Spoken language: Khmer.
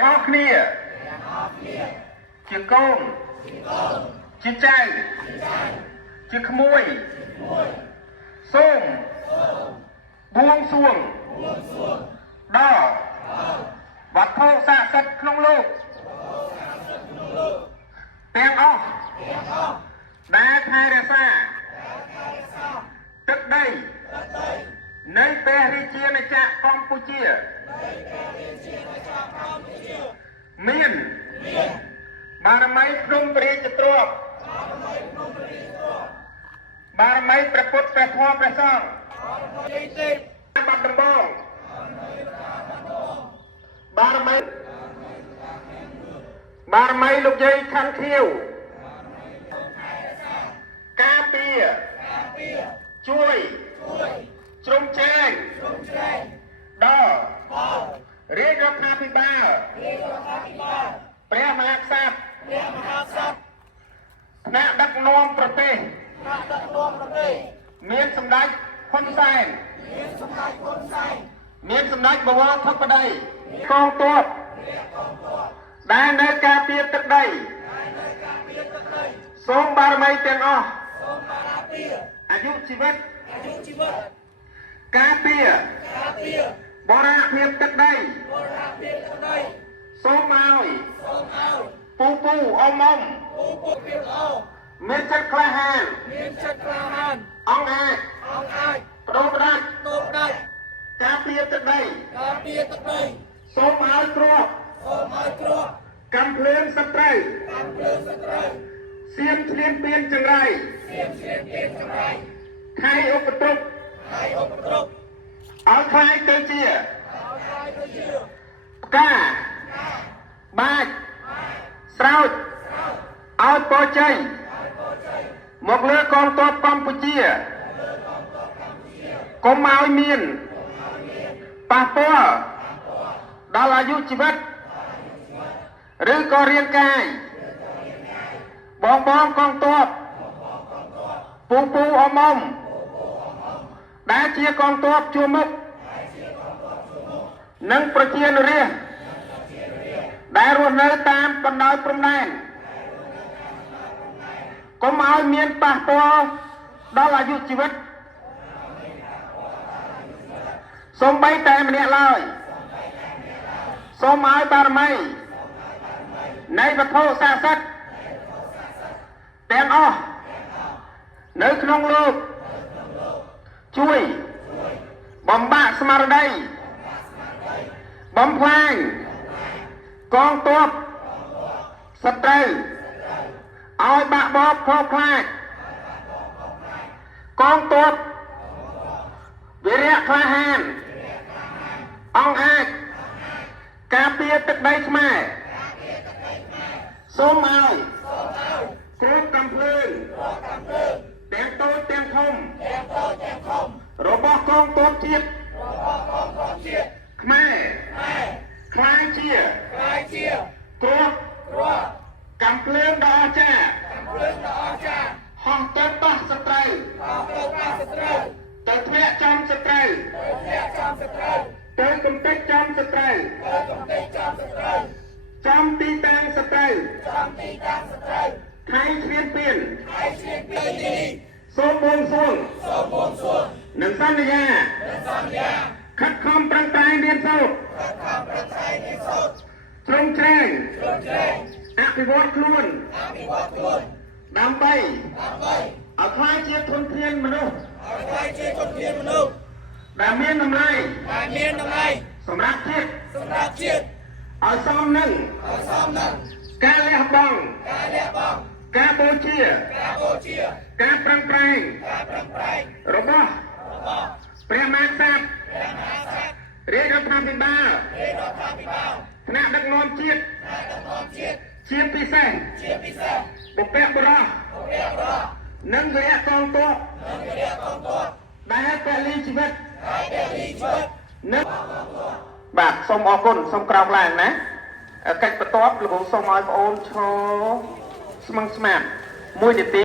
ទាំងអស់គ្នាជាកូនជាចៅជាក្មួយសូមបួងសួងដល់វត្ថុស័ក្តិសិទ្ធិក្នុងលោកទាំងអស់ដែលថែរក្សាទឹកដីនៃព្រះរាជាណាចក្រកម្ពុជាមានបារមីព្រំព្រះរាជទ្រព្យបារមីព្រះពុទ្ធព្រះធម៌ព្រះសង្ឃបាត់ដំបងបារមីលោកយាយខាន់ខៀវការពារជួយជ្រោមជ្រែងដល់រាជរដ្ឋាភិបាលព្រះមហាក្សត្រថ្នាក់ដឹកនាំប្រទេសមានសម្ដេចហ៊ុនសែនមានសម្ដេចបវរធិបតីកងទ័ពដែលនៅការពារទឹកដីសូមបារមីទាំងអស់អាយុជីវិតការពារបរិយាភាពទឹកដីសូមឲ្យពូអ៊ំមានចិត្តក្លាហានអង្គអាចបដូរផ្ដាច់ការពារទឹកដីសូមឲ្យគ្រាប់កំភ្លើងសត្រូវសៀមឈ្លានពានចង្រៃខៃឧបទ្រពឲ្យខ្លាយទៅជាផ្កាបាចស្រោចឲ្យពរជ័យមកលើកងទ័ពកម្ពុជាកុំឲ្យមានប៉ះពាល់ដល់អាយុជីវិតឬក៏រាងកាយបងកងទ័ពពូអ៊ំដែលជាកងទ័ពជួរមុខនិងប្រជានុរាស្ត្រដែលរស់នៅតាមបណ្ដោយព្រំដែនកុំឲ្យមានប៉ះពាល់ដល់អាយុជីវិតសូម្បីតែម្នាក់ឡើយសូមឲ្យបារមីនៃវត្ថុស័ក្តិសិទ្ធិទាំងអស់នៅក្នុងលោកជួយបំបាក់ស្មារតីបំផ្លាញកងទ័ពសត្រូវឲ្យបាក់បោកខកខ្លាចកងទ័ពវីរៈក្លាហានអង្គអាចការពារទឹកដីខ្មែរសូមឲ្យគ្រាប់កំភ្លើងទាំងតូចទាំងធំរបស់កងទ័ពជាតិខ្មែរខ្លាយជាគ្រាប់កំភ្លើងដ៏អស្ចារ្យហោះទៅប៉ះសត្រូវទៅធ្លាក់ចំសត្រូវទៅកំទេចចំសត្រូវចំទីតាំងសត្រូវខៃឈ្លានពានសូមបួងសួងនិងសន្យាខិតខំប្រឹងប្រែងរៀនសូត្រជ្រោមជ្រែងអភិវឌ្ឍខ្លួនដើម្បីឲ្យខ្លាយជាធនធានមនុស្សដែលមានតម្លៃសម្រាប់ជាតិឲ្យសមនឹងការលះបង់ការបូជាការប្រឹងប្រែងរបស់ព្រះមហាក្សត្ររាជរដ្ឋាភិបាលថ្នាក់ដឹកនាំជាតិជាពិសេសបុព្វបុរសនិងវីរៈកងទ័ពដែលពលីជីវិតនិងបាទសូមអរគុណសូមក្រោកឡើងណាកិច្ចបន្ទាប់លោកសូមឲ្យបងអូនឈរស្មឹងស្មាតមួយនាទី